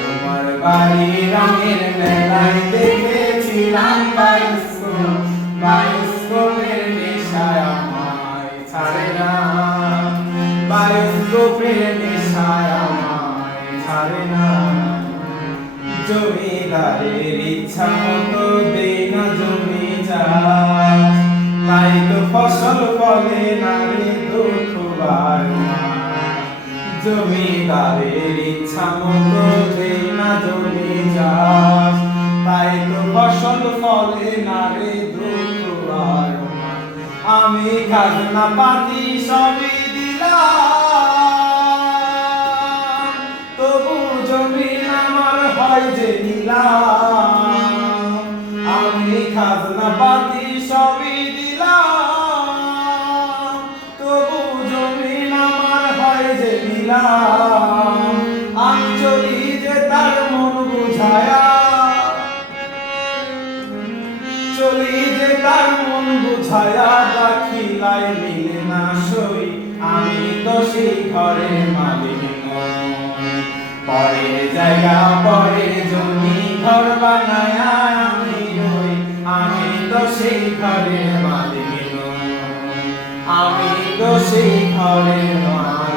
তোমার বাড়ি রঙের মেলায় দেখেছিলাম বায়োস্কোপের নেশায় আমায় ছাড়ে না। বায়োস্কোপের নেশায় আমায় ছাড়ে না। জমিদারের ইচ্ছা মতো দেই না জমি চাষ তাই তো ফসল ফলে না রে দুঃখ জমিদারের ইচ্ছা ফলে না রে দুঃখ বারমা আমি খাজনা পাতি সবই দিলাম। তবু জমিন আমার হয় যে নিলাম। আমি খাজনা পাতি সবই দিলাম। তবু জমিন আমার হয় যে নিলাম। চলি যে তার মন বুঝায়া দাখিলাই মিলে না সই। আমি তো সেই ঘরের মালিক পরে জায়গা, পরে জমি, ঘর বানায়া আমি হই আমি তো সেই ঘরের মালিক আমি তো সেই ঘরের মালিক